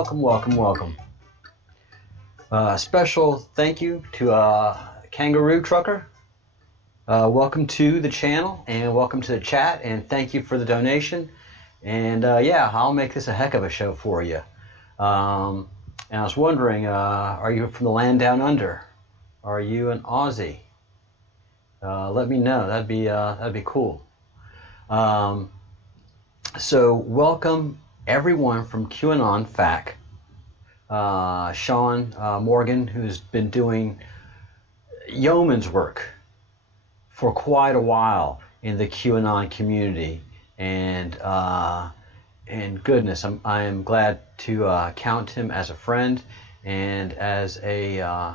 welcome, welcome, welcome. Special thank you to Kangaroo Trucker. Welcome to the channel and welcome to the chat, and thank you for the donation. And yeah, I'll make this a heck of a show for you. And I was wondering, are you from the land down under? Are you an Aussie? Let me know. That'd be cool. So welcome everyone from QAnon FAC. Sean Morgan, who's been doing yeoman's work for quite a while in the QAnon community, and goodness, I am glad to count him as a friend and as a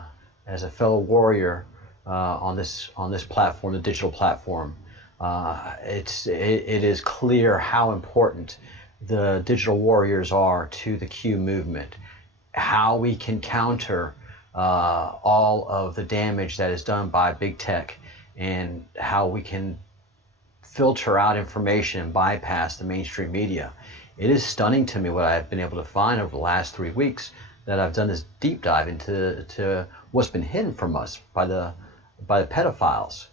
fellow warrior on this platform, the digital platform. It is clear how important the digital warriors are to the Q movement, how we can counter all of the damage that is done by big tech, and how we can filter out information and bypass the mainstream media. It is stunning to me what I've been able to find over the last 3 weeks that I've done this deep dive into what's been hidden from us by the pedophiles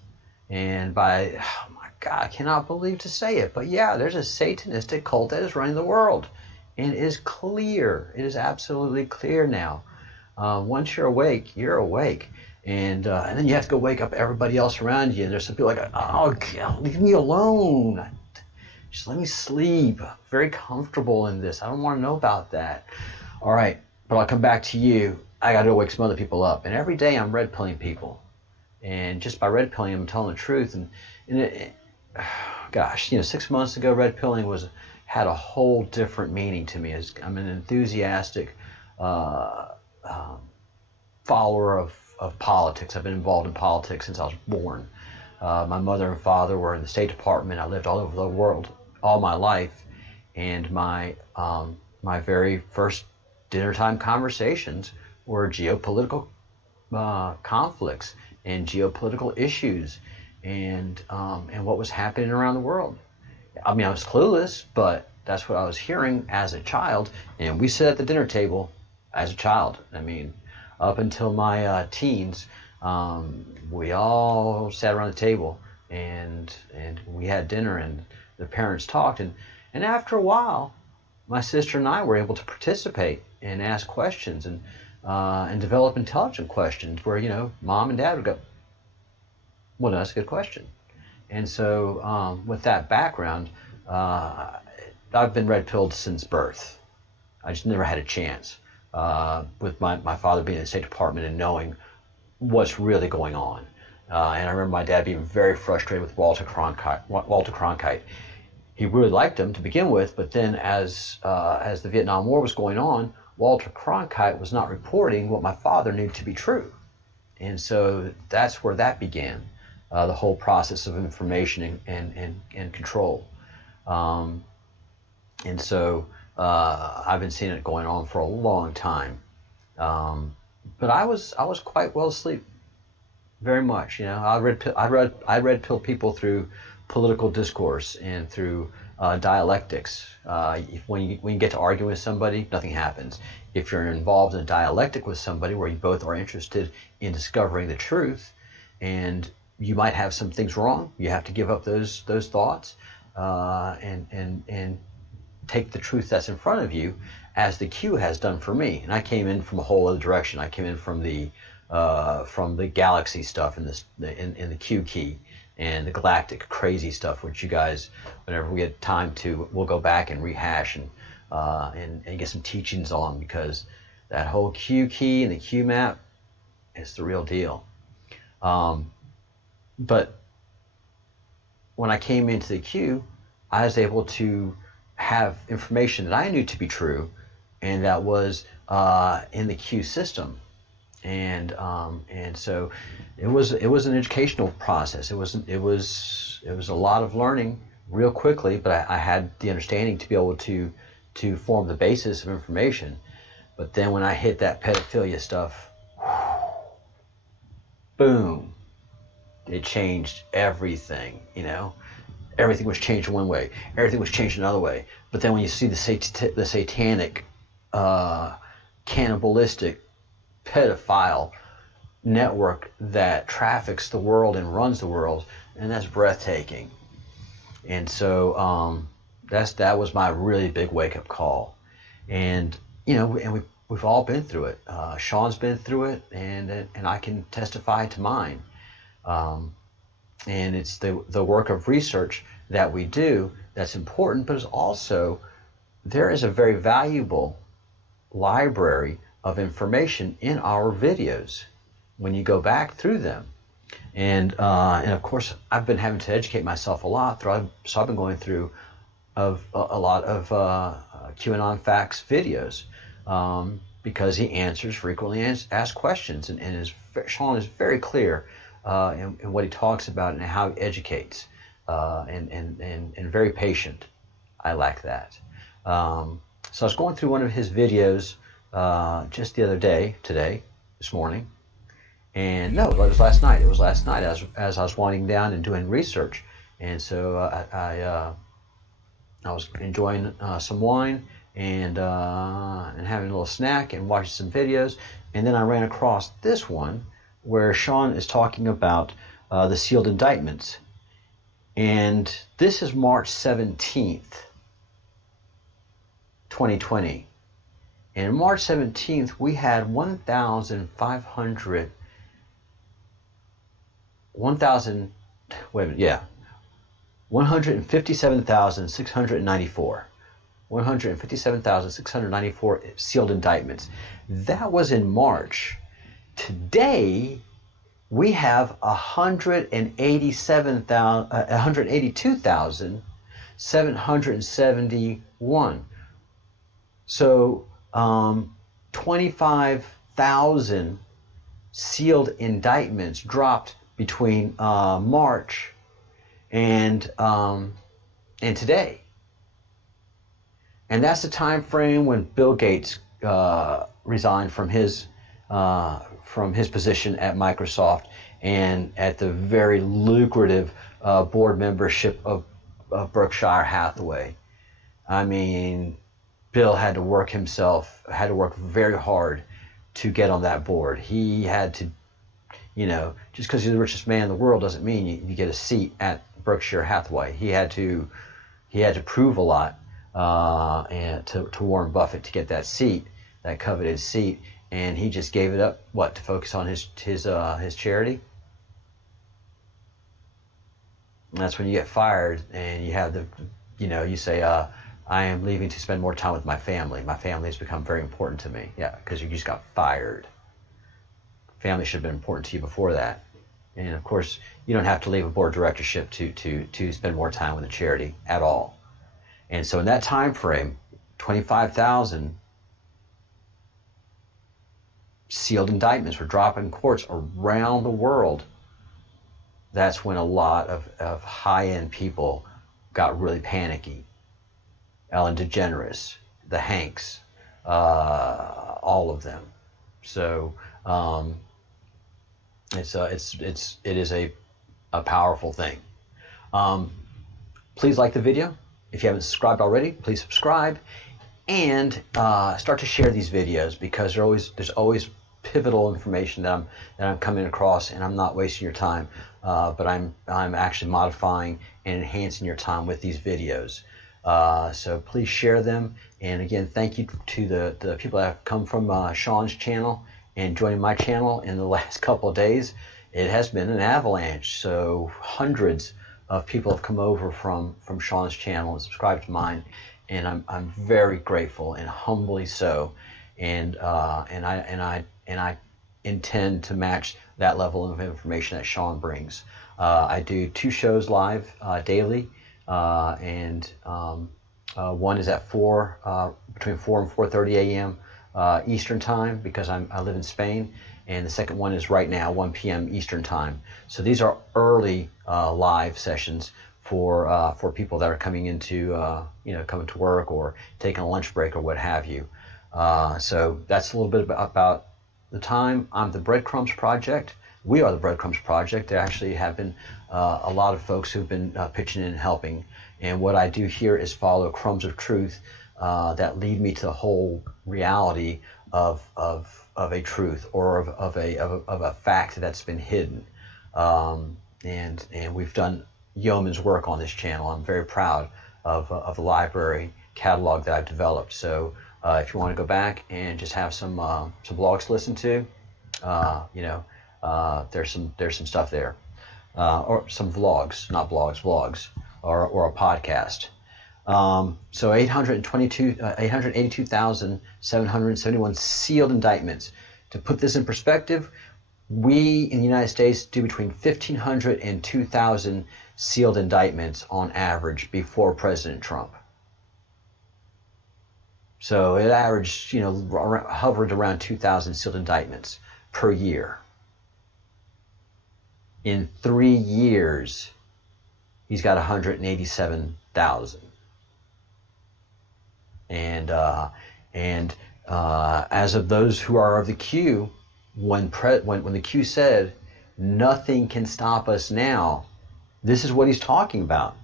and by, oh my God, I cannot believe to say it, but yeah, there's a satanistic cult that is running the world, and it is clear. It is absolutely clear now. Once you're awake, you're awake. And then you have to go wake up everybody else around you. And there's some people like, oh, God, leave me alone. Just let me sleep. I'm very comfortable in this. I don't want to know about that. All right, but I'll come back to you. I got to go wake some other people up. And every day I'm red pilling people. And just by red pilling, I'm telling the truth. And gosh, 6 months ago, red pilling had a whole different meaning to me. I'm an enthusiastic follower of politics. I've been involved in politics since I was born. My mother and father were in the State Department. I lived all over the world all my life, and my very first dinner time conversations were geopolitical conflicts and geopolitical issues, and what was happening around the world. I mean, I was clueless, but that's what I was hearing as a child, and we sat at the dinner table as a child. I mean, up until my teens, we all sat around the table and we had dinner, and the parents talked, and after a while, my sister and I were able to participate and ask questions and develop intelligent questions where, mom and dad would go, well, that's a good question. And so with that background, I've been red-pilled since birth. I just never had a chance. With my father being in the State Department and knowing what's really going on. And I remember my dad being very frustrated with Walter Cronkite. He really liked him to begin with, but then as the Vietnam War was going on, Walter Cronkite was not reporting what my father knew to be true. And so that's where that began, the whole process of information and control. And so I've been seeing it going on for a long time, but I was quite well asleep, very much. I red pill people through political discourse and through dialectics. When you get to argue with somebody, nothing happens. If you're involved in a dialectic with somebody where you both are interested in discovering the truth, and you might have some things wrong, you have to give up those thoughts and take the truth that's in front of you, as the Q has done for me. And I came in from a whole other direction. I came in from the galaxy stuff in the Q key and the galactic crazy stuff, which you guys, whenever we get time to, we'll go back and rehash and get some teachings on, because that whole Q key and the Q map is the real deal. But when I came into the Q, I was able to have information that I knew to be true, and that was in the Q system, and so it was an educational process. It was a lot of learning real quickly, but I had the understanding to be able to form the basis of information. But then when I hit that pedophilia stuff, boom, it changed everything. Everything was changed one way, everything was changed another way. But then when you see the satanic cannibalistic pedophile network that traffics the world and runs the world, and that's breathtaking. And so that was my really big wake-up call. And we've all been through it. Sean's been through it, and I can testify to mine. And it's the work of research that we do that's important, but it's also, there is a very valuable library of information in our videos when you go back through them. And of course, I've been having to educate myself a lot so I've been going through a lot of QAnon Facts videos, because he answers frequently asked questions, and Sean is very clear in what he talks about and how he educates, and very patient. I like that. So I was going through one of his videos just the other day, this morning, and no, it was last night. It was last night as I was winding down and doing research, and so I was enjoying some wine and having a little snack and watching some videos, and then I ran across this one where Sean is talking about the sealed indictments, and this is March 17th, 2020. And March 17th, we had 157,694. 157,694 sealed indictments. That was in March. Today, we have 182,771. So 25,000 sealed indictments dropped between March and today. And that's the time frame when Bill Gates resigned from his position at Microsoft and at the very lucrative board membership of Berkshire Hathaway. I mean, Bill had to work very hard to get on that board. He had to, just because you're the richest man in the world doesn't mean you get a seat at Berkshire Hathaway. He had to prove a lot and to Warren Buffett to get that seat, that coveted seat, and he just gave it up. What, to focus on his charity? And that's when you get fired and you have you say, I am leaving to spend more time with my family. My family has become very important to me. Yeah, because you just got fired. Family should have been important to you before that. And of course, you don't have to leave a board directorship to spend more time with a charity at all. And so in that time frame, 25,000 sealed indictments were dropping in courts around the world. That's when a lot of high-end people got really panicky. Ellen DeGeneres, the Hanks, all of them. So it is a powerful thing. Please like the video. If you haven't subscribed already, please subscribe, and start to share these videos, because there's always pivotal information that I'm coming across, and I'm not wasting your time, but I'm actually modifying and enhancing your time with these videos. So please share them. And again, thank you to the people that have come from Sean's channel and joining my channel in the last couple of days. It has been an avalanche. So hundreds of people have come over from Sean's channel and subscribed to mine, and I'm very grateful, and humbly so. And I intend to match that level of information that Sean brings. I do 2 shows live daily. And one is at between 4 and 4:30 a.m. Eastern time, because I live in Spain, and the second one is right now 1 p.m. Eastern time. So these are early live sessions for people that are coming into coming to work or taking a lunch break or what have you. So that's a little bit about the time. I'm the Breadcrumbs Project. We are the Breadcrumbs Project. There actually have been a lot of folks who've been pitching in and helping. And what I do here is follow crumbs of truth that lead me to the whole reality of a truth or of a fact that's been hidden. And we've done yeoman's work on this channel. I'm very proud of the library catalog that I've developed. So if you want to go back and just have some blogs to listen to, there's some stuff there, or some vlogs, not blogs, vlogs, or a podcast. So 882,771 sealed indictments. To put this in perspective, we in the United States do between 1,500 and 2,000 sealed indictments on average before President Trump. So it averaged, hovered around 2,000 sealed indictments per year. In 3 years, he's got 187,000. And as of those who are of the queue, when the queue said, "Nothing can stop us now," this is what he's talking about.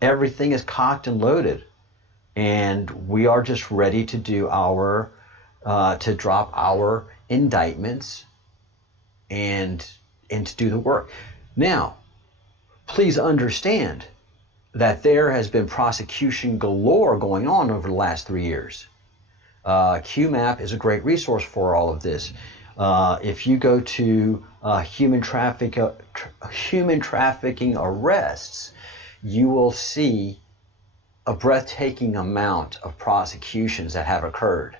Everything is cocked and loaded, and we are just ready to do to drop our indictments and to do the work. Now, please understand that there has been prosecution galore going on over the last 3 years. QMAP is a great resource for all of this. If you go to human trafficking arrests, you will see a breathtaking amount of prosecutions that have occurred.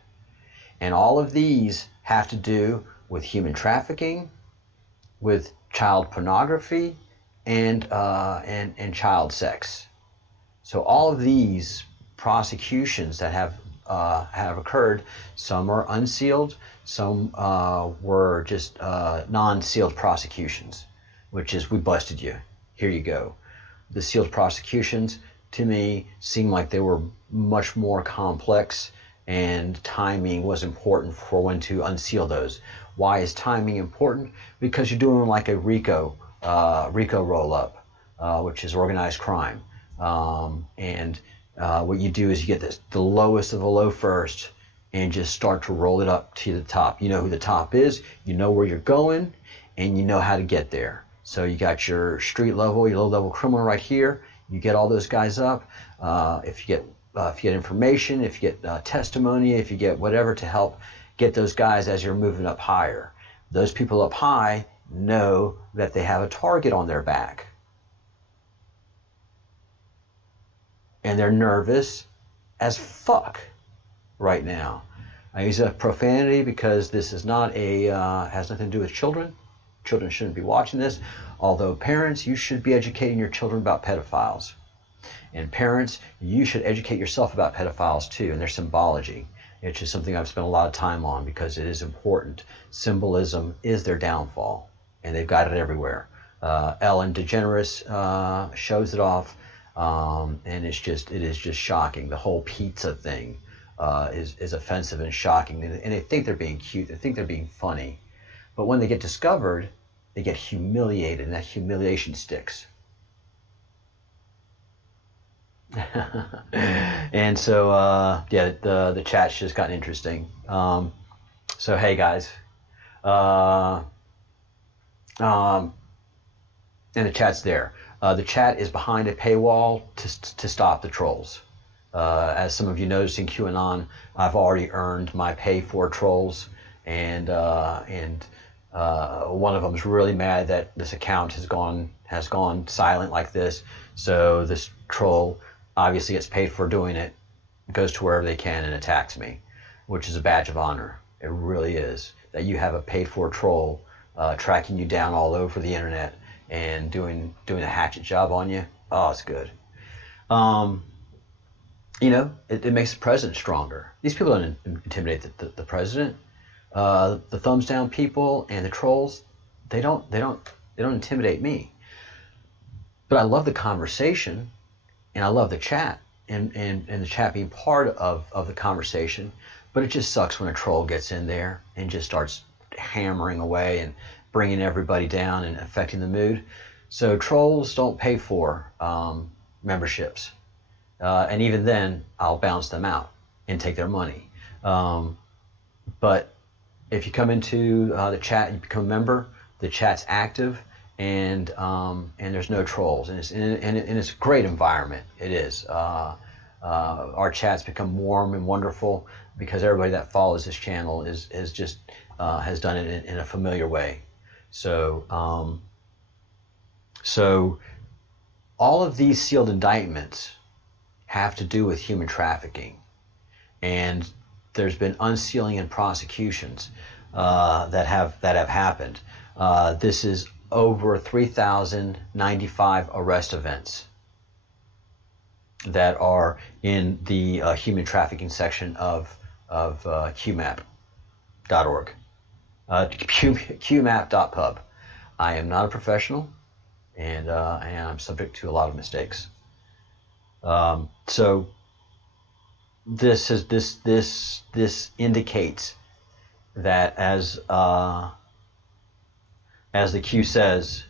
And all of these have to do with human trafficking, with child pornography, and child sex. So all of these prosecutions that have occurred, some are unsealed, some were just non-sealed prosecutions, which is, we busted you, here you go. The sealed prosecutions, to me, seemed like they were much more complex, and timing was important for when to unseal those. Why is timing important? Because you're doing like a RICO roll-up, which is organized crime. What you do is you get the lowest of the low first and just start to roll it up to the top. You know who the top is, you know where you're going, and you know how to get there. So you got your street level, your low level criminal right here. You get all those guys up. If you get information, if you get testimony, if you get whatever to help get those guys as you're moving up higher. Those people up high know that they have a target on their back. And they're nervous as fuck right now. I use a profanity because this is not has nothing to do with children. Children shouldn't be watching this. Although parents, you should be educating your children about pedophiles. And parents, you should educate yourself about pedophiles too, and their symbology. It's just something I've spent a lot of time on because it is important. Symbolism is their downfall, and they've got it everywhere. Ellen DeGeneres shows it off. And it is just shocking. The whole pizza thing is offensive and shocking, and they think they're being cute, they think they're being funny, but when they get discovered, they get humiliated, and that humiliation sticks. And so the chat's just gotten interesting. So hey guys, and the chat's there. The chat is behind a paywall to stop the trolls. As some of you noticed in QAnon, I've already earned my pay for trolls, and one of them is really mad that this account has gone silent like this. So this troll obviously gets paid for doing it, goes to wherever they can and attacks me, which is a badge of honor. It really is, that you have a paid for troll tracking you down all over the internet and doing a hatchet job on you. Oh, it's good. It makes the president stronger. These people don't intimidate the president. The thumbs down people and the trolls, they don't intimidate me. But I love the conversation, and I love the chat, and the chat being part of the conversation. But it just sucks when a troll gets in there and just starts hammering away and bringing everybody down and affecting the mood. So trolls don't pay for memberships, and even then I'll bounce them out. and take their money. But if you come into the chat, you become a member. The chat's active, and there's no trolls, and it's a great environment. It is. Our chats become warm and wonderful because everybody that follows this channel has done it in a familiar way. So all of these sealed indictments have to do with human trafficking, and there's been unsealing and prosecutions that have happened. This is over 3,095 arrest events that are in the human trafficking section of QMAP.org, QMAP.pub. I am not a professional, and I'm subject to a lot of mistakes. So this indicates that as the Q says,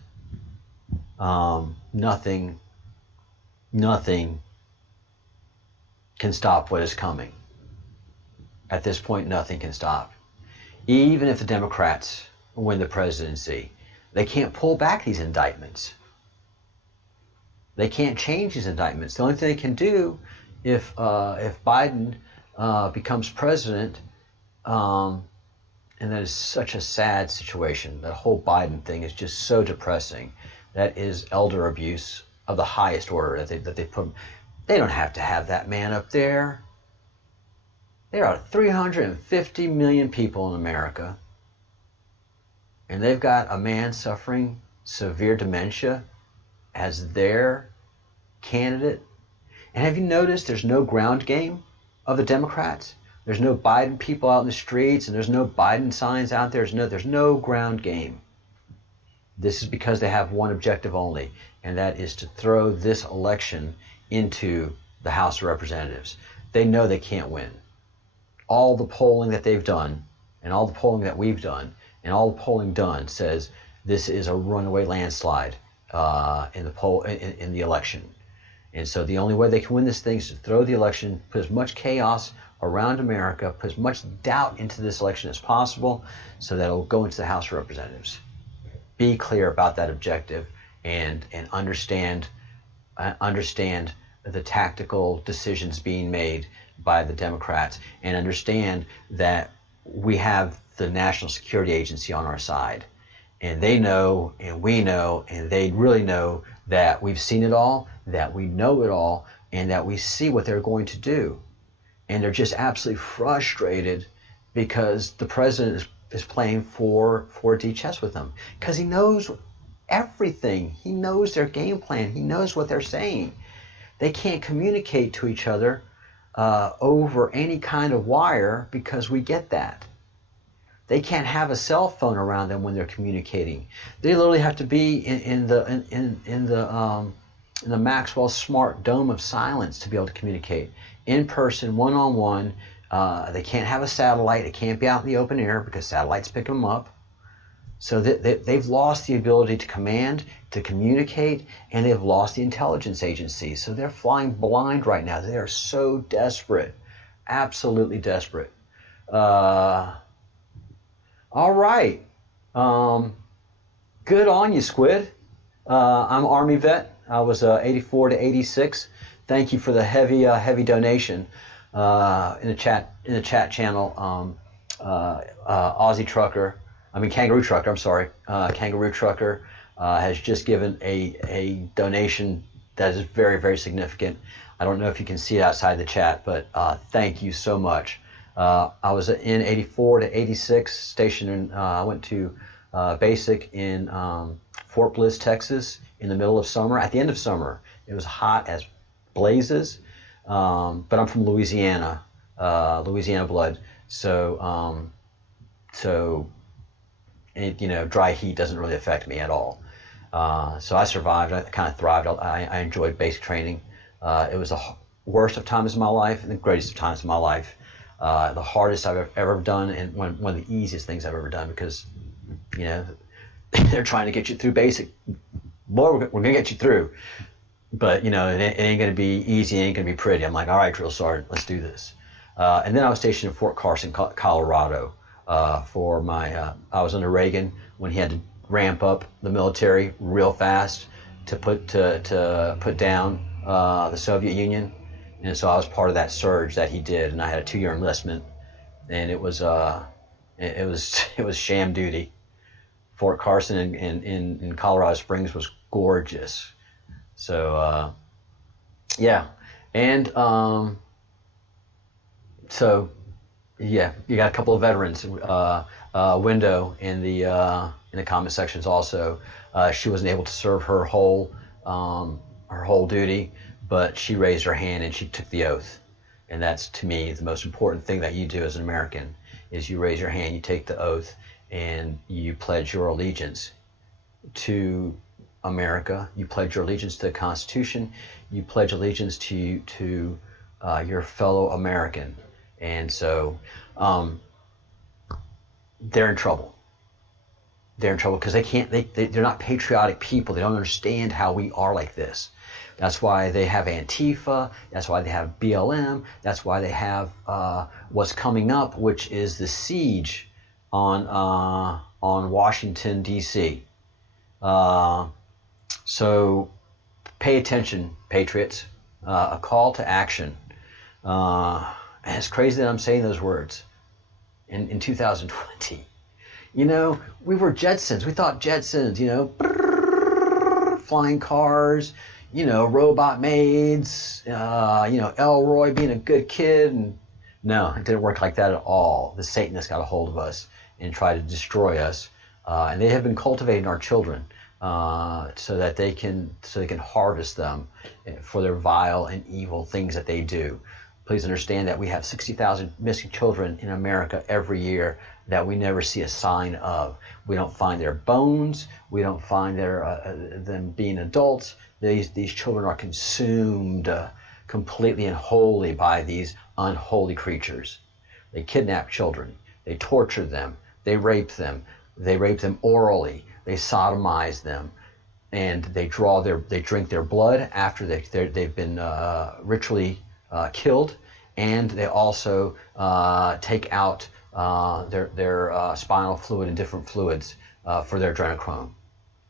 nothing can stop what is coming. At this point, nothing can stop. Even if the Democrats win the presidency, they can't pull back these indictments. They can't change these indictments. The only thing they can do if Biden becomes president, and that is such a sad situation. That whole Biden thing is just so depressing. That is elder abuse of the highest order that they put. They don't have to have that man up there. There are 350 million people in America, and they've got a man suffering severe dementia as their candidate. And have you noticed there's no ground game of the Democrats? There's no Biden people out in the streets, and there's no Biden signs out there. There's no ground game. This is because they have one objective only, and that is to throw this election into the House of Representatives. They know they can't win. All the polling that they've done, and all the polling that we've done, and all the polling done says this is a runaway landslide in the election. And so the only way they can win this thing is to throw the election, put as much chaos around America, put as much doubt into this election as possible, so that it'll go into the House of Representatives. Be clear about that objective, and understand the tactical decisions being made by the Democrats, and understand that we have the National Security Agency on our side, and they know, and we know, and they really know that we've seen it all, that we know it all, and that we see what they're going to do. And they're just absolutely frustrated because the president is playing 4D chess with them, because he knows everything. He knows their game plan. He knows what they're saying. They can't communicate to each other over any kind of wire, because we get that. They can't have a cell phone around them when they're communicating. They literally have to be in the Maxwell Smart Dome of silence to be able to communicate. In person, one-on-one. They can't have a satellite. It can't be out in the open air because satellites pick them up. So they've lost the ability to command, to communicate, and they've lost the intelligence agency. So they're flying blind right now. They are so desperate, absolutely desperate. All right. Good on you, Squid. I'm Army vet. I was 84 to 86. Thank you for the heavy donation in the chat channel. Kangaroo Trucker. I'm sorry. Kangaroo Trucker has just given a donation that is very, very significant. I don't know if you can see it outside the chat, but thank you so much. I was in 84 to 86, stationed in, I went to basic in Fort Bliss, Texas, in the middle of summer. At the end of summer, it was hot as blazes, but I'm from Louisiana, Louisiana blood, so dry heat doesn't really affect me at all. So I survived. I kind of thrived. I enjoyed basic training. It was the worst of times of my life and the greatest of times of my life. The hardest I've ever done, and one of the easiest things I've ever done, because they're trying to get you through basic. Boy, we're gonna get you through, but it ain't gonna be easy. It ain't gonna be pretty. I'm like, all right, drill sergeant, let's do this. And then I was stationed in Fort Carson, Colorado, for my. I was under Reagan when he had to ramp up the military real fast to put down the Soviet Union, and so I was part of that surge that he did, and I had a 2-year enlistment, and it was it was sham duty. Fort Carson in Colorado Springs was gorgeous. So yeah, and so yeah, you got a couple of veterans. Window in the comment sections also. She wasn't able to serve her whole duty, but she raised her hand and she took the oath. And that's, to me, the most important thing that you do as an American, is you raise your hand, you take the oath, and you pledge your allegiance to America. You pledge your allegiance to the Constitution. You pledge allegiance to your fellow American. And so they're in trouble. They're in trouble because they're not patriotic people. They don't understand how we are like this. That's why they have Antifa. That's why they have BLM. That's why they have what's coming up, which is the siege on Washington, D.C. So pay attention, patriots. A call to action. And it's crazy that I'm saying those words in 2020. You know, we were Jetsons. We thought Jetsons, you know, flying cars, you know, robot maids, you know, Elroy being a good kid. And no, it didn't work like that at all. The Satanists got a hold of us and tried to destroy us. And they have been cultivating our children so they can harvest them for their vile and evil things that they do. Please understand that we have 60,000 missing children in America every year that we never see a sign of. We don't find their bones. We don't find them being adults. These children are consumed completely and wholly by these unholy creatures. They kidnap children. They torture them. They rape them. They rape them orally. They sodomize them, and they drink their blood after they've been ritually killed, and they also take out their spinal fluid and different fluids for their adrenochrome,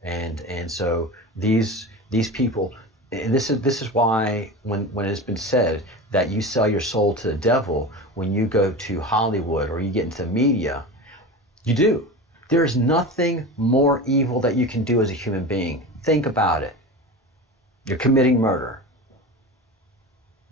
and so these people, and this is why when it's been said that you sell your soul to the devil when you go to Hollywood or you get into the media, you do. There is nothing more evil that you can do as a human being. Think about it. You're committing murder.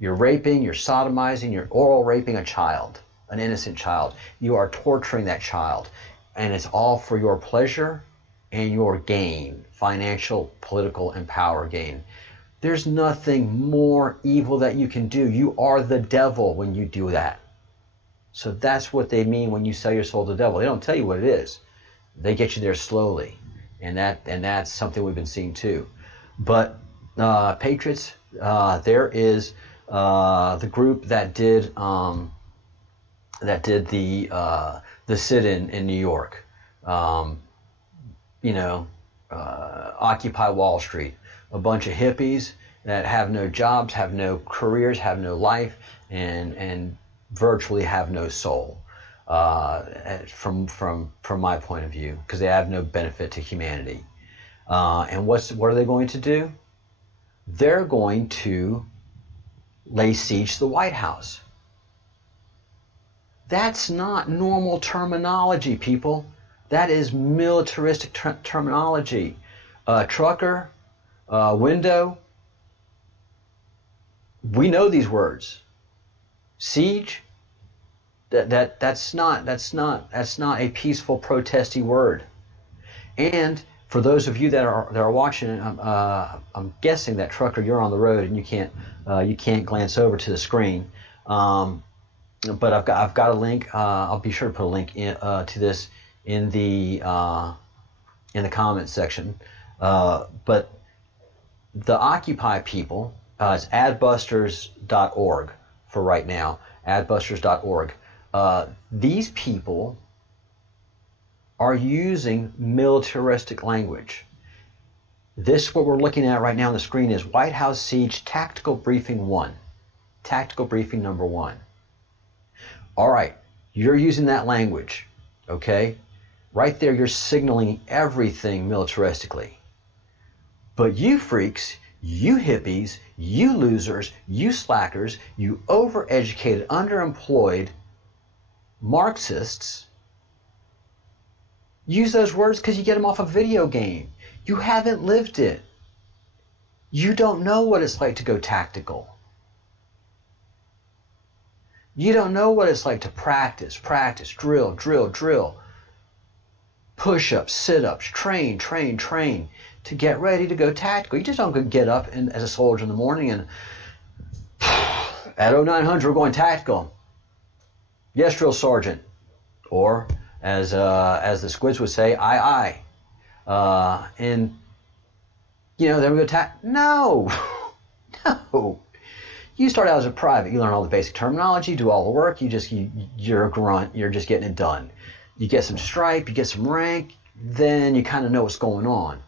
You're raping, you're sodomizing, you're oral raping a child, an innocent child. You are torturing that child. And it's all for your pleasure and your gain, financial, political, and power gain. There's nothing more evil that you can do. You are the devil when you do that. So that's what they mean when you sell your soul to the devil. They don't tell you what it is. They get you there slowly. And that's something we've been seeing too. But patriots, there is the group that did the sit-in in New York. Occupy Wall Street. A bunch of hippies that have no jobs, have no careers, have no life, and virtually have no soul. From my point of view, because they have no benefit to humanity. And what are they going to do? They're going to lay siege to the White House. That's not normal terminology, people. That is militaristic terminology. Trucker, window. We know these words. Siege. That's not a peaceful, protesty word. And for those of you that are watching, I'm guessing that trucker, you're on the road and you can't glance over to the screen. But I've got a link. I'll be sure to put a link to this in the comments section. But the Occupy people, it's adbusters.org for right now. Adbusters.org. These people are using militaristic language. This, what we're looking at right now on the screen, is White House Siege Tactical Briefing 1. Tactical Briefing number 1. All right, you're using that language, okay? Right there, you're signaling everything militaristically. But you freaks, you hippies, you losers, you slackers, you overeducated, underemployed Marxists, use those words because you get them off a video game. You haven't lived it. You don't know what it's like to go tactical. You don't know what it's like to practice, drill, push-ups, sit-ups, train, to get ready to go tactical. You just don't go get up as a soldier in the morning and at 0900 we're going tactical. Yes, drill sergeant. Or as the squids would say, aye. And then we go No, no. You start out as a private. You learn all the basic terminology, do all the work. You're a grunt. You're just getting it done. You get some stripe, you get some rank, then you kind of know what's going on.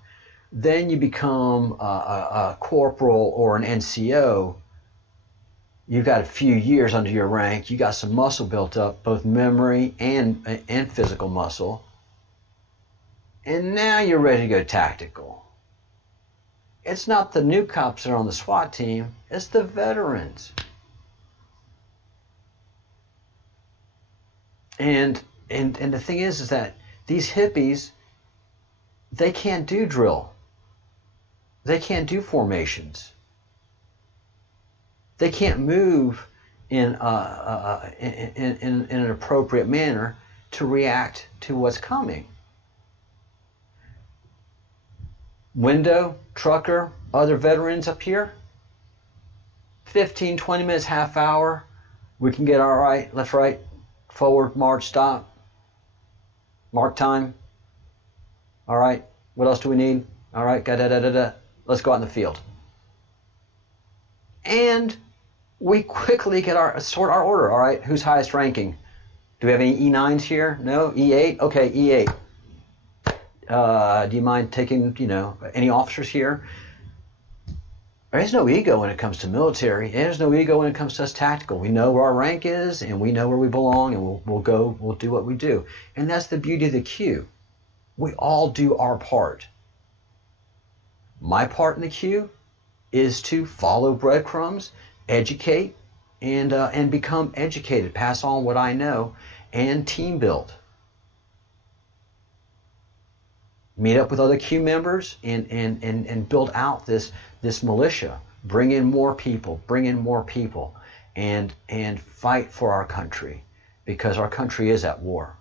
Then you become a corporal or an NCO. You've got a few years under your rank. You got some muscle built up, both memory and physical muscle. And now you're ready to go tactical. It's not the new cops that are on the SWAT team. It's the veterans. And the thing is that these hippies, they can't do drill. They can't do formations. They can't move in an appropriate manner to react to what's coming. Window, trucker, other veterans up here, 15, 20 minutes, half hour, we can get our right, left, right, forward, march, stop, mark time. All right, what else do we need? All right, let's go out in the field. And we quickly sort our order. All right, who's highest ranking? Do we have any E9s here? No? E8? Okay, E8. Do you mind taking, any officers here? There's no ego when it comes to military. There's no ego when it comes to us tactical. We know where our rank is, and we know where we belong, and we'll do what we do. And that's the beauty of the queue. We all do our part. My part in the queue is to follow breadcrumbs, educate, and become educated, pass on what I know, and team build. Meet up with other queue members and build out this militia. Bring in more people, and fight for our country, because our country is at war.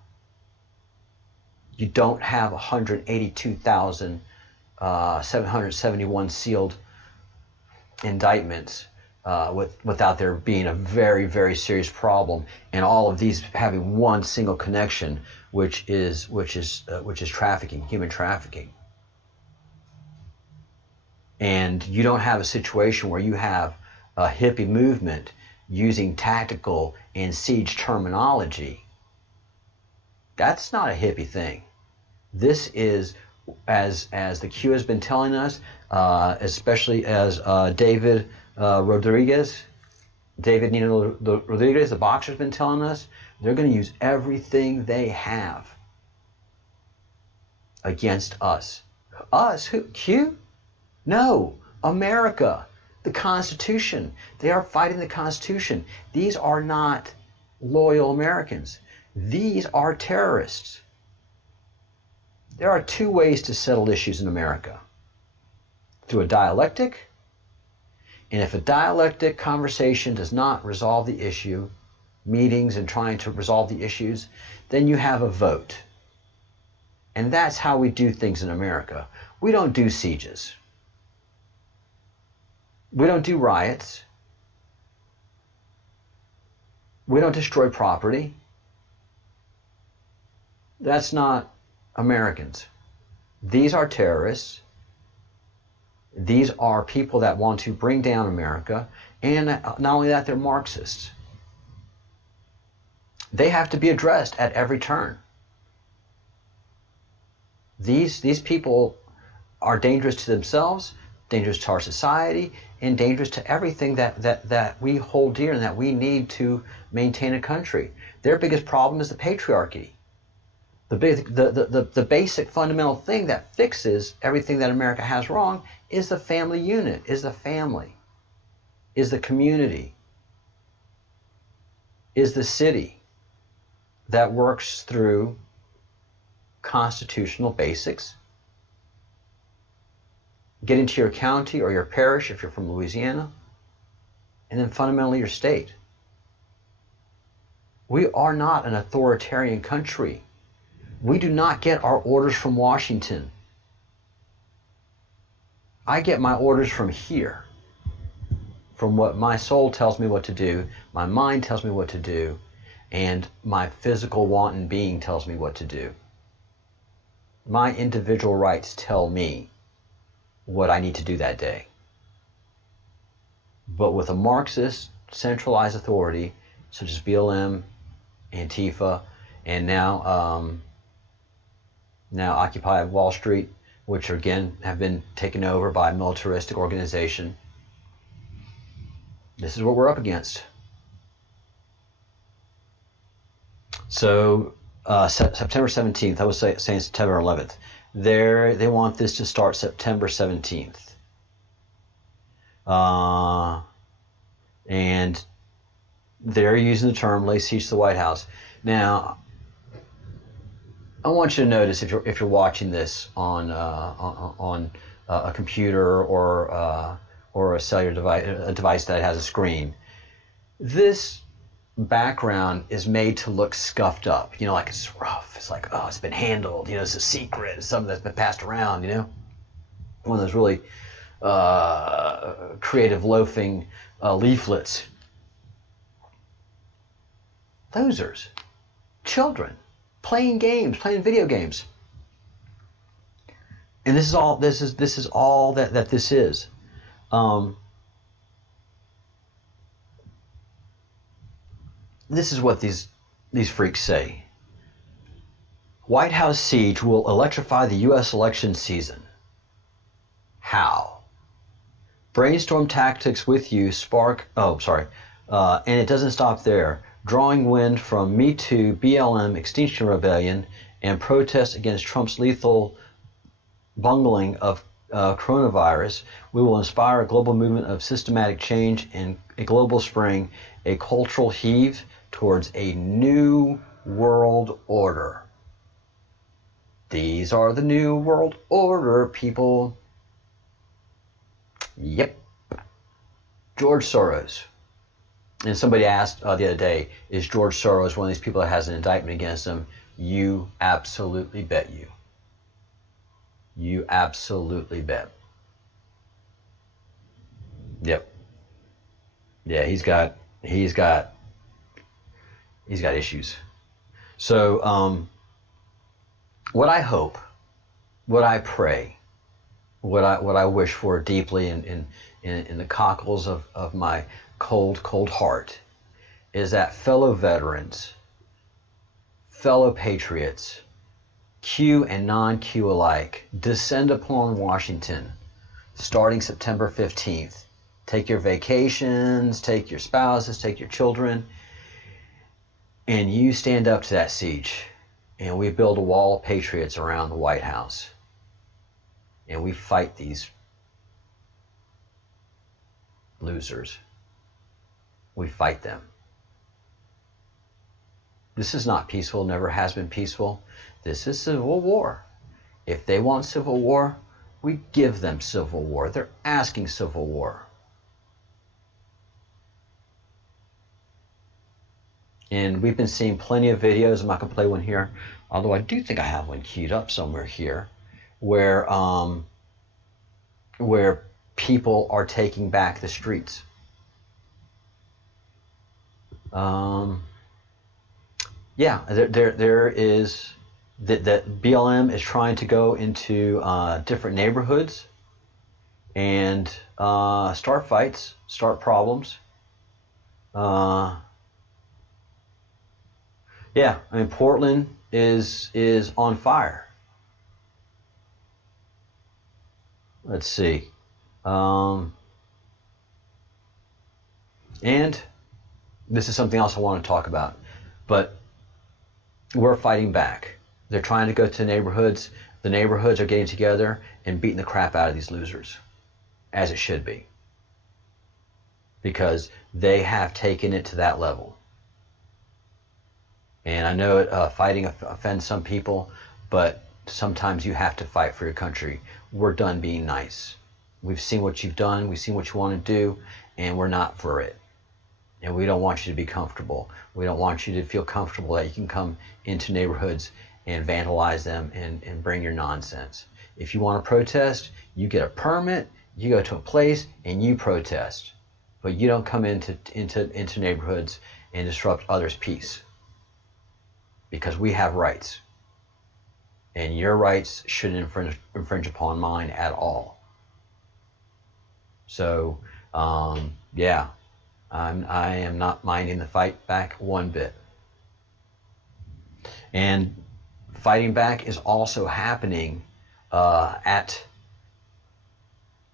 You don't have 182,771 sealed indictments without there being a very, very serious problem, and all of these having one single connection, which is trafficking, human trafficking. And you don't have a situation where you have a hippie movement using tactical and siege terminology. That's not a hippie thing. This is, as the Q has been telling us, especially as David Nino Rodriguez, the boxer, has been telling us, they're going to use everything they have against us. Us? Who? Q? No. America. The Constitution. They are fighting the Constitution. These are not loyal Americans. These are terrorists. There are two ways to settle issues in America. Through a dialectic, and if a dialectic conversation does not resolve the issue, meetings and trying to resolve the issues, then you have a vote. And that's how we do things in America. We don't do sieges. We don't do riots. We don't destroy property. That's not Americans. These are terrorists. These are people that want to bring down America, and not only that, they're Marxists. They have to be addressed at every turn. These people are dangerous to themselves, dangerous to our society, and dangerous to everything that we hold dear and that we need to maintain a country. Their biggest problem is the patriarchy. The basic fundamental thing that fixes everything that America has wrong is the family unit, is the family, is the community, is the city that works through constitutional basics. Get into your county or your parish if you're from Louisiana, and then fundamentally your state. We are not an authoritarian country. We do not get our orders from Washington. I get my orders from here, from what my soul tells me what to do, my mind tells me what to do, and my physical wanton being tells me what to do. My individual rights tell me what I need to do that day. But with a Marxist centralized authority, such as BLM, Antifa, and now Occupy Wall Street, which again have been taken over by a militaristic organization, this is what we're up against. So September 17th, I was saying September 11th. They want this to start September 17th. And they're using the term lay siege to the White House. Now, I want you to notice if you're watching this on a computer or a cellular device, a device that has a screen, this background is made to look scuffed up. You know, like it's rough. It's like, oh, it's been handled. You know, it's a secret. It's something that's been passed around. You know, one of those really creative loafing leaflets. Losers, children, playing games, playing video games, and this is all. This is all that this is. This is what these freaks say. White House siege will electrify the U.S. election season. How? Brainstorm tactics with you spark. Oh, sorry. And it doesn't stop there. Drawing wind from Me Too, BLM, Extinction Rebellion, and protests against Trump's lethal bungling of coronavirus, we will inspire a global movement of systematic change and a global spring, a cultural heave towards a new world order. These are the new world order, people. Yep. George Soros. And somebody asked the other day, is George Soros one of these people that has an indictment against him? You absolutely bet you. You absolutely bet. Yep. Yeah, he's got issues. So what I hope, what I pray, what I wish for deeply in the cockles of my cold heart is that fellow veterans, fellow patriots, Q and non-Q alike, descend upon Washington starting September 15th. Take your vacations, take your spouses, take your children, and you stand up to that siege. And we build a wall of patriots around the White House. And we fight these losers. We fight them. This is not peaceful, never has been peaceful. This is civil war. If they want civil war, we give them civil war. They're asking civil war. And we've been seeing plenty of videos. I'm not going to play one here, although I do think I have one queued up somewhere here, where people are taking back the streets. Yeah, there is that BLM is trying to go into different neighborhoods and start fights, start problems. Yeah, I mean, Portland is on fire. Let's see. And this is something else I want to talk about, but we're fighting back. They're trying to go to neighborhoods. The neighborhoods are getting together and beating the crap out of these losers, as it should be, because they have taken it to that level. And I know fighting offends some people, but sometimes you have to fight for your country. We're done being nice. We've seen what you've done. We've seen what you want to do, and we're not for it. And we don't want you to be comfortable. We don't want you to feel comfortable that you can come into neighborhoods and vandalize them and bring your nonsense. If you want to protest, you get a permit, you go to a place, and you protest. But you don't come into neighborhoods and disrupt others' peace. Because we have rights. And your rights shouldn't infringe upon mine at all. So, yeah, I am not minding the fight back one bit. And fighting back is also happening at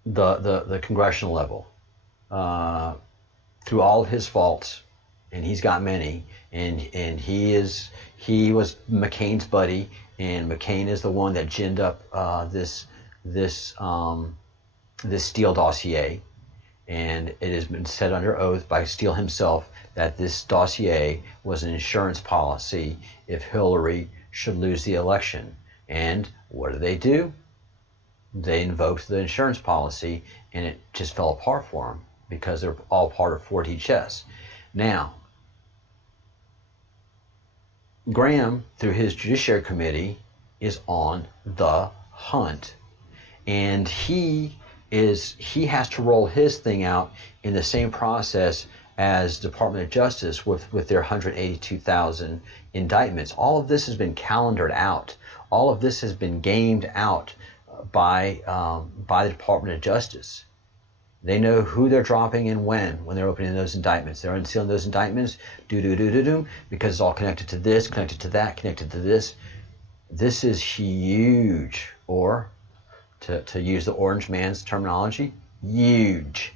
the congressional level. Through all of his faults, and he's got many, and he was McCain's buddy, and McCain is the one that ginned up this Steele dossier, and it has been said under oath by Steele himself that this dossier was an insurance policy if Hillary should lose the election. And what do? They invoked the insurance policy, and it just fell apart for them because they're all part of 4T chess. Now, Graham, through his Judiciary Committee, is on the hunt, and he has to roll his thing out in the same process as Department of Justice with their 182,000 indictments. All of this has been calendared out. All of this has been gamed out by the Department of Justice. They know who they're dropping and when they're opening those indictments. They're unsealing those indictments, because it's all connected to this, connected to that, connected to this. This is huge, or to use the orange man's terminology, huge.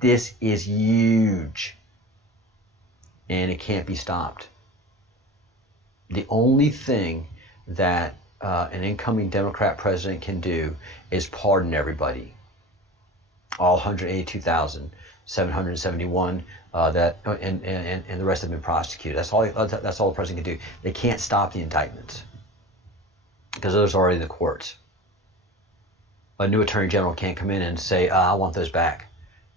This is huge, and it can't be stopped. The only thing that an incoming Democrat president can do is pardon everybody. All 182,771 and the rest have been prosecuted. That's all the president can do. They can't stop the indictments because those are already in the courts. A new attorney general can't come in and say, I want those back,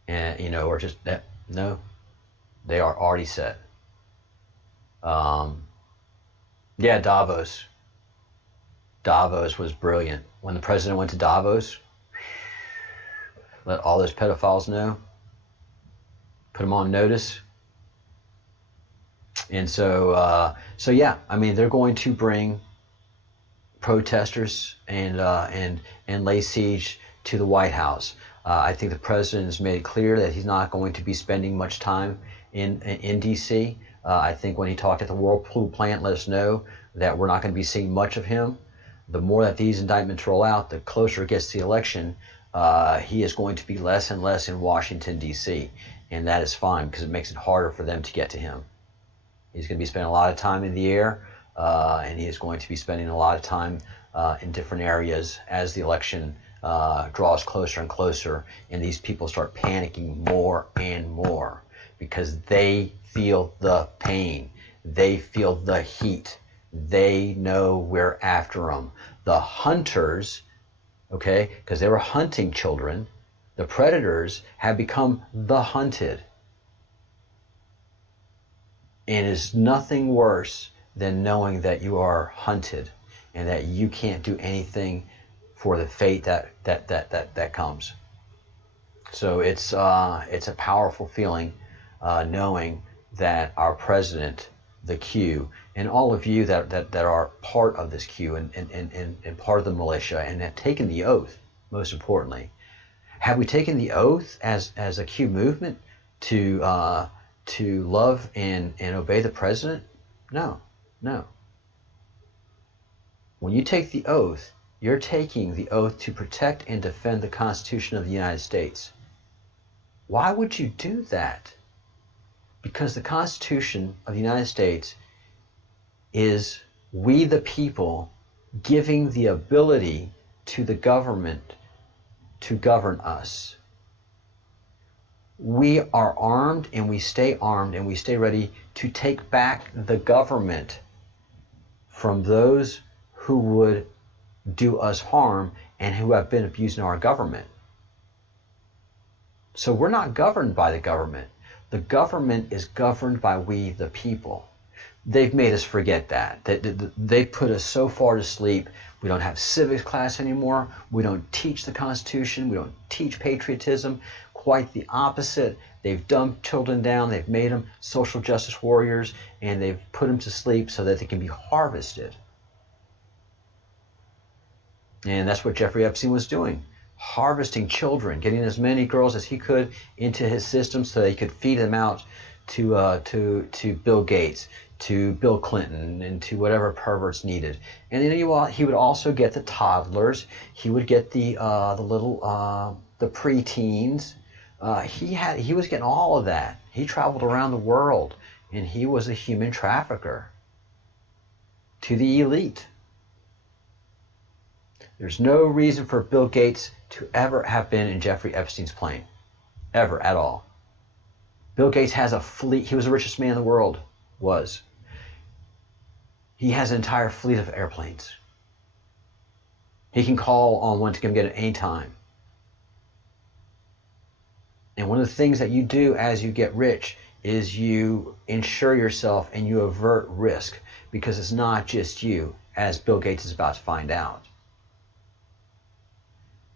and or just that. No, they are already set. Yeah, Davos was brilliant. When the president went to Davos, let all those pedophiles know, put them on notice. And so yeah, I mean, they're going to bring protesters and lay siege to the White House. I think the president has made it clear that he's not going to be spending much time in D.C. I think when he talked at the Whirlpool plant, let us know that we're not going to be seeing much of him. The more that these indictments roll out, the closer it gets to the election. He is going to be less and less in Washington, D.C., and that is fine because it makes it harder for them to get to him. He's going to be spending a lot of time in the air, and he is going to be spending a lot of time in different areas as the election draws closer and closer, and these people start panicking more and more because they feel the pain. They feel the heat. They know we're after them. The hunters, okay, because they were hunting children, the predators have become the hunted. And it is nothing worse than knowing that you are hunted and that you can't do anything for the fate that comes. So it's a powerful feeling knowing that our president, the Q, and all of you that are part of this Q and part of the militia and have taken the oath, most importantly. Have we taken the oath as a Q movement to love and obey the president? No. When you take the oath, You're taking the oath to protect and defend the Constitution of the United States. Why would you do that? Because the Constitution of the United States is we the people giving the ability to the government to govern us. We are armed and we stay ready to take back the government from those who would do us harm and who have been abusing our government. So we're not governed by the government. The government is governed by we the people. They've made us forget that. They put us so far to sleep. We don't have civics class anymore. We don't teach the Constitution. We don't teach patriotism. Quite the opposite. They've dumbed children down. They've made them social justice warriors, and they've put them to sleep so that they can be harvested. And that's what Jeffrey Epstein was doing. Harvesting children, getting as many girls as he could into his system so that he could feed them out to Bill Gates, to Bill Clinton, and to whatever perverts needed. And then he would also get the toddlers. He would get the preteens. He was getting all of that. He traveled around the world, and he was a human trafficker to the elite. There's no reason for Bill Gates to ever have been in Jeffrey Epstein's plane, ever at all. Bill Gates has a fleet. He was the richest man in the world, was. He has an entire fleet of airplanes. He can call on one to come get it at any time. And one of the things that you do as you get rich is you insure yourself and you avert risk, because it's not just you, as Bill Gates is about to find out.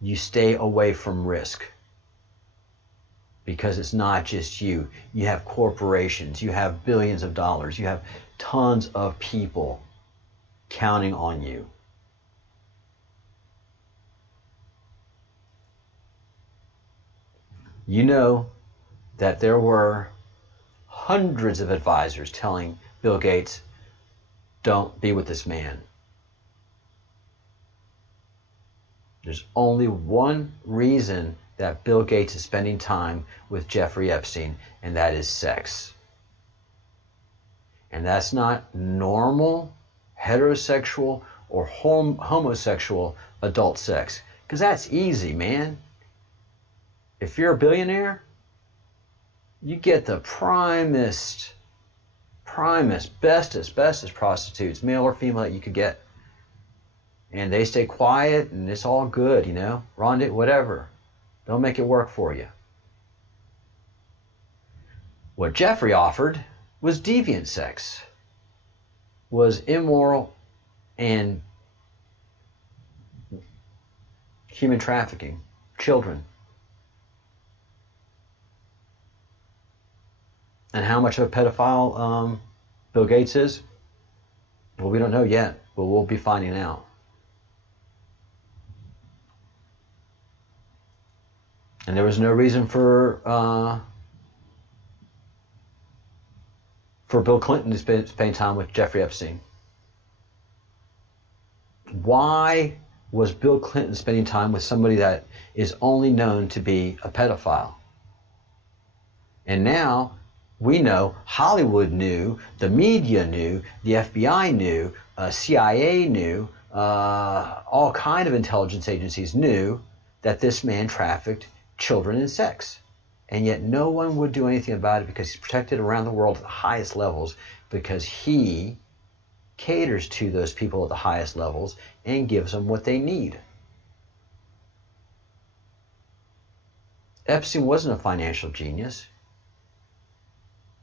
You stay away from risk because it's not just you. You have corporations, you have billions of dollars, you have tons of people counting on you. You know that there were hundreds of advisors telling Bill Gates, don't be with this man. There's only one reason that Bill Gates is spending time with Jeffrey Epstein, and that is sex. And that's not normal, heterosexual, or homosexual adult sex. Because that's easy, man. If you're a billionaire, you get the primest, bestest prostitutes, male or female, that you could get. And they stay quiet, and it's all good, you know. Rhonda, whatever. Don't make it work for you. What Jeffrey offered was deviant sex, was immoral and human trafficking, children. And how much of a pedophile Bill Gates is? Well, we don't know yet, but we'll be finding out. And there was no reason for Bill Clinton to spend time with Jeffrey Epstein. Why was Bill Clinton spending time with somebody that is only known to be a pedophile? And now we know, Hollywood knew, the media knew, the FBI knew, CIA knew, all kind of intelligence agencies knew that this man trafficked children in sex. And yet no one would do anything about it because he's protected around the world at the highest levels, because he caters to those people at the highest levels and gives them what they need. Epstein wasn't a financial genius.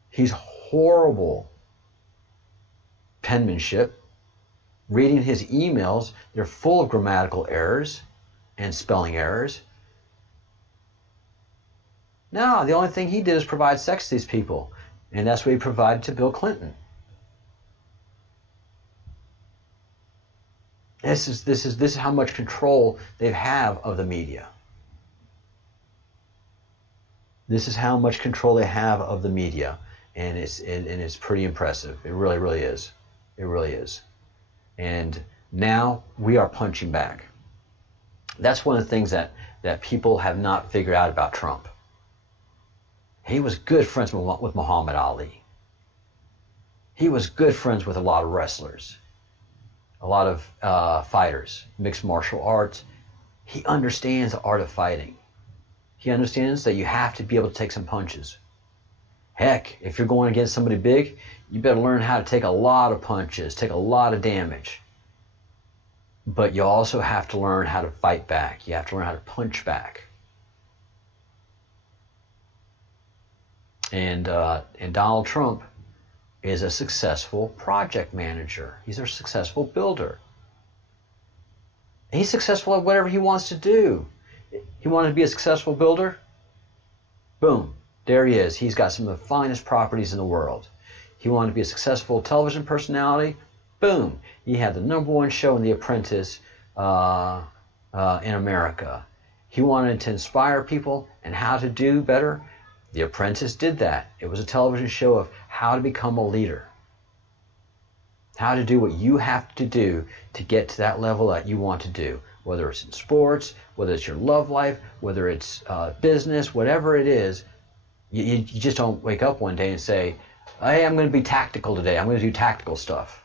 He's horrible penmanship. Reading his emails, they're full of grammatical errors and spelling errors. No, the only thing he did is provide sex to these people. And that's what he provided to Bill Clinton. This is how much control they have of the media. This is how much control they have of the media. And it's pretty impressive. It really, really is. It really is. And now we are punching back. That's one of the things that people have not figured out about Trump. He was good friends with Muhammad Ali. He was good friends with a lot of wrestlers, a lot of fighters, mixed martial arts. He understands the art of fighting. He understands that you have to be able to take some punches. Heck, if you're going against somebody big, you better learn how to take a lot of punches, take a lot of damage. But you also have to learn how to fight back. You have to learn how to punch back. And Donald Trump is a successful project manager. He's a successful builder. He's successful at whatever he wants to do. He wanted to be a successful builder. Boom, there he is. He's got some of the finest properties in the world. He wanted to be a successful television personality. Boom, he had the #1 show in The Apprentice in America. He wanted to inspire people and how to do better. The Apprentice did that. It was a television show of how to become a leader. How to do what you have to do to get to that level that you want to do. Whether it's in sports, whether it's your love life, whether it's business, whatever it is, you just don't wake up one day and say, hey, I'm going to be tactical today. I'm going to do tactical stuff.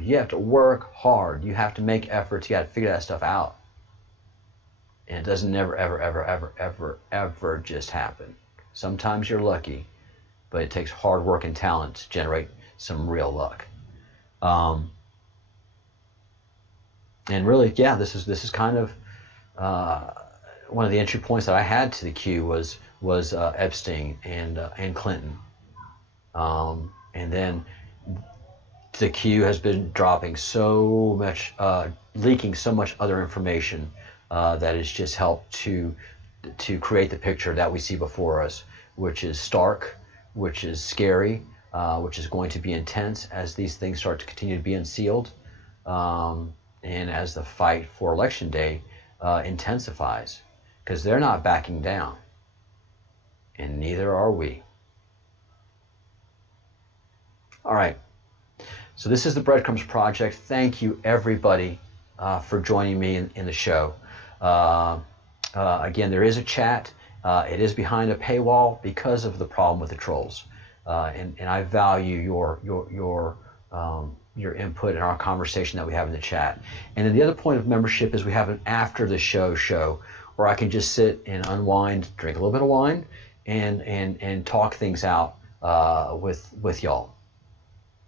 You have to work hard. You have to make efforts. You got to figure that stuff out. And it doesn't never, ever, ever, ever, ever, ever just happen. Sometimes you're lucky, but it takes hard work and talent to generate some real luck. And really, yeah, this is kind of one of the entry points that I had to the Q was Epstein and Clinton, and then the Q has been dropping so much, leaking so much other information that has just helped to create the picture that we see before us, which is stark, which is scary, which is going to be intense as these things start to continue to be unsealed, and as the fight for Election Day intensifies, because they're not backing down, and neither are we. All right. So this is the Breadcrumbs Project. Thank you, everybody, for joining me in the show. Again, there is a chat. It is behind a paywall because of the problem with the trolls, and I value your input in our conversation that we have in the chat. And then the other point of membership is we have an after the show where I can just sit and unwind, drink a little bit of wine, and talk things out with y'all.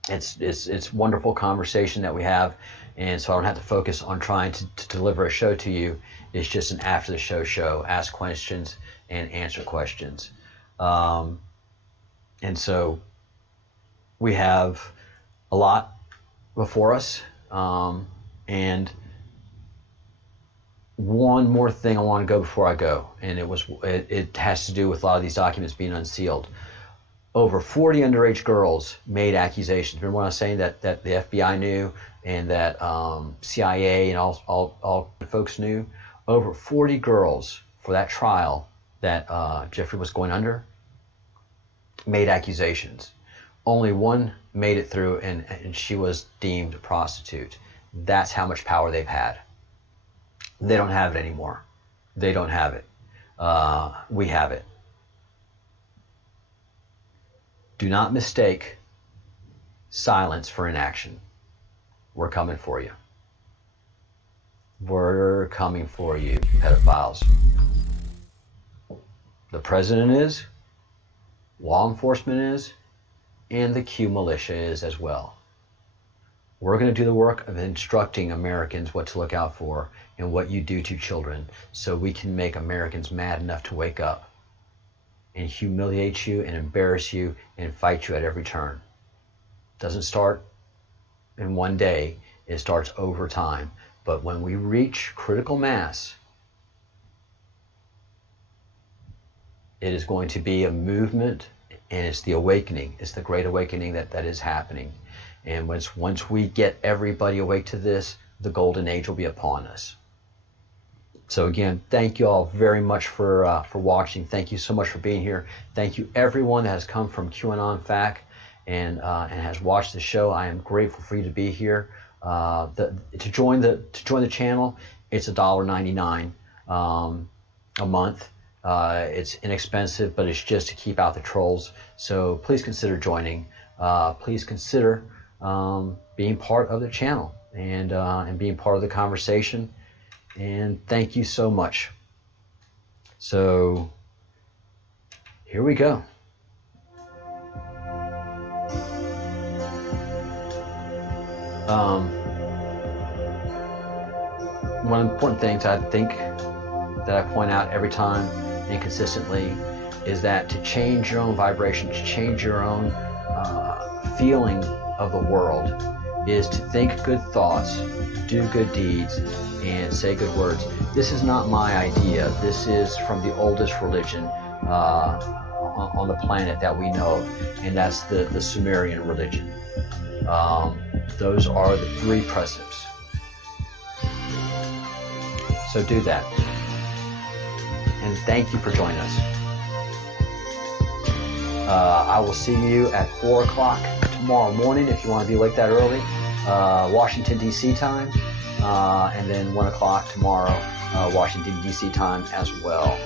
It's wonderful conversation that we have, and so I don't have to focus on trying to deliver a show to you. It's just an after the show, ask questions and answer questions. And so we have a lot before us, and one more thing I want to go before I go, and it has to do with a lot of these documents being unsealed. Over 40 underage girls made accusations. Remember when I was saying that the FBI knew and that CIA and all folks knew? Over 40 girls for that trial that Jeffrey was going under made accusations. Only one made it through, and she was deemed a prostitute. That's how much power they've had. They don't have it anymore. They don't have it. We have it. Do not mistake silence for inaction. We're coming for you. We're coming for you, pedophiles. The president is, law enforcement is, and the Q militia is as well. We're going to do the work of instructing Americans what to look out for and what you do to children, so we can make Americans mad enough to wake up and humiliate you and embarrass you and fight you at every turn. Doesn't start in one day. It starts over time. But when we reach critical mass, it is going to be a movement, and it's the awakening. It's the great awakening that is happening. And once we get everybody awake to this, the golden age will be upon us. So again, thank you all very much for watching. Thank you so much for being here. Thank you everyone that has come from QAnon FAC and has watched the show. I am grateful for you to be here. To join the channel It's $1.99 a month. It's inexpensive, but it's just to keep out the trolls. So please consider joining. Please consider being part of the channel and being part of the conversation. And thank you so much. So here we go. One important thing I think that I point out every time and consistently is that to change your own vibration, to change your own feeling of the world, is to think good thoughts, do good deeds, and say good words. This is not my idea. This is from the oldest religion on the planet that we know of, and that's the Sumerian religion. Those are the 3 precepts. So do that. And thank you for joining us. I will see you at 4 o'clock tomorrow morning if you want to be awake that early, Washington, D.C. time, and then 1 o'clock tomorrow, Washington, D.C. time as well.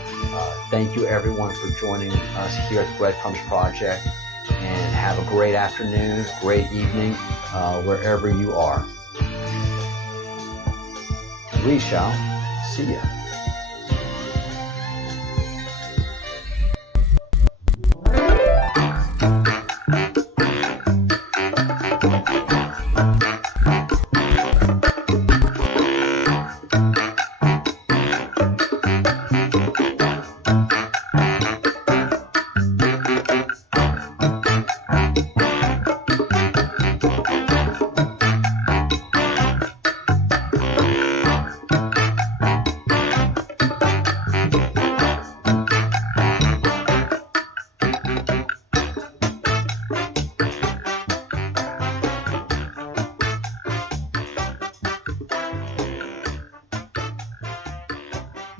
Thank you everyone for joining us here at the Breadcrumbs Project, and have a great afternoon, great evening, wherever you are. We shall see you.